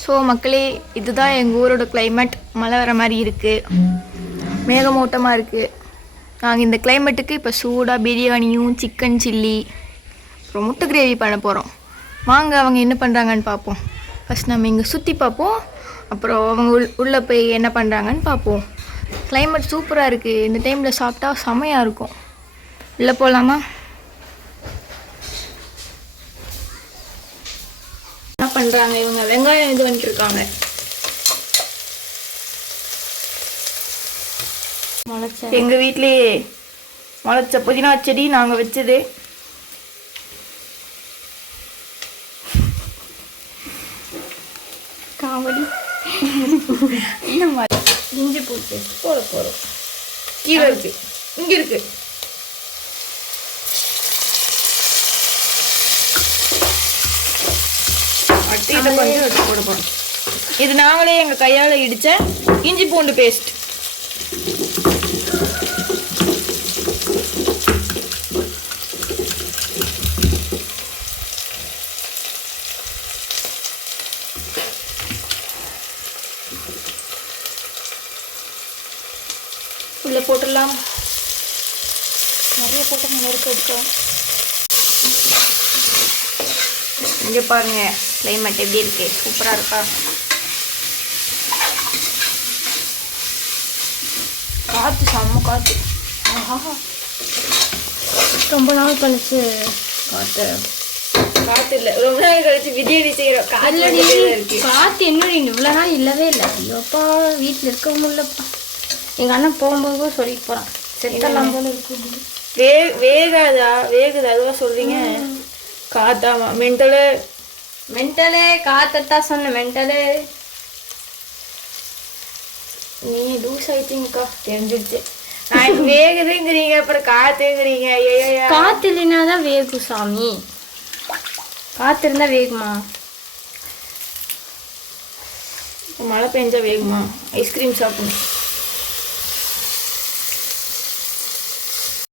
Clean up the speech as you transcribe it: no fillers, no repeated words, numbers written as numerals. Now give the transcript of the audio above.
So மக்களே, இதுதான் எங்கள் ஊரோட கிளைமேட். மழை வர மாதிரி இருக்குது, மேகமூட்டமாக இருக்குது. நாங்கள் இந்த கிளைமேட்டுக்கு இப்போ சூடாக பிரியாணியும் சிக்கன் சில்லி அப்புறம் முட்டை கிரேவி பண்ண போகிறோம். வாங்க அவங்க என்ன பண்ணுறாங்கன்னு பார்ப்போம். ஃபஸ்ட் நம்ம இங்கே சுற்றி பார்ப்போம், அப்புறம் அவங்க உள்ளே போய் என்ன பண்ணுறாங்கன்னு பார்ப்போம். கிளைமேட் சூப்பராக இருக்குது. இந்த டைமில் சாப்பிட்டா செமையாக இருக்கும். உள்ளே போகலாமா? என்ன பண்ணுறாங்க இவங்க? வெங்காயம் இது பண்ணிட்டுருக்காங்க. எங்கள் வீட்லேயே முளைச்ச புதினா செடி நாங்கள் வச்சது. காமெடி. இந்த மாதிரி இஞ்சி பூண்டு போட போகிறோம். கீழே இருக்குது, இங்கே இருக்குது. இதை கொஞ்சம் எடுத்து போட போகிறோம். இது நாங்களே எங்கள் கையால் இடித்த இஞ்சி பூண்டு பேஸ்ட். உள்ளே போட்டுடலாம். நிறைய போட்டு நல்லா இருக்கா. இங்கே பாருங்க கிளைமேட் எப்படி இருக்கு, சூப்பராக இருக்கா. காற்று செம்ம காற்று. ஆஹா, ரொம்ப நாள் கழிச்சு காற்று. காற்று இல்லை, ரொம்ப நாள் கழிச்சு பிரியாணி செய்கிறோம். காற்று என்னடி இவ்வளோ நாள் இல்லவே இல்லை. ஐயோப்பா, வீட்டில் இருக்க முடியலப்பா. எங்கள் அண்ணன் போகும்போது சொல்லிட்டு போகிறான், செத்தெல்லாம் போல இருக்கு. வேகாதா? வேகுது அதுவாக சொல்கிறீங்க? காத்தாமா மென்டலு மென்டலே காத்தத்தான் சொன்ன மென்டலு. நீ லூஸ் ஆயிட்டீங்கக்கா, தெரிஞ்சிருச்சு. நான் வேகுதுங்கிறீங்க, அப்புறம் காத்துங்கிறீங்க. காத்து இல்லைன்னா தான் வேகும் சாமி. காத்து இருந்தா வேகுமா? மழை பெஞ்சா வேகுமா? ஐஸ்கிரீம் சாப்பிடணும்.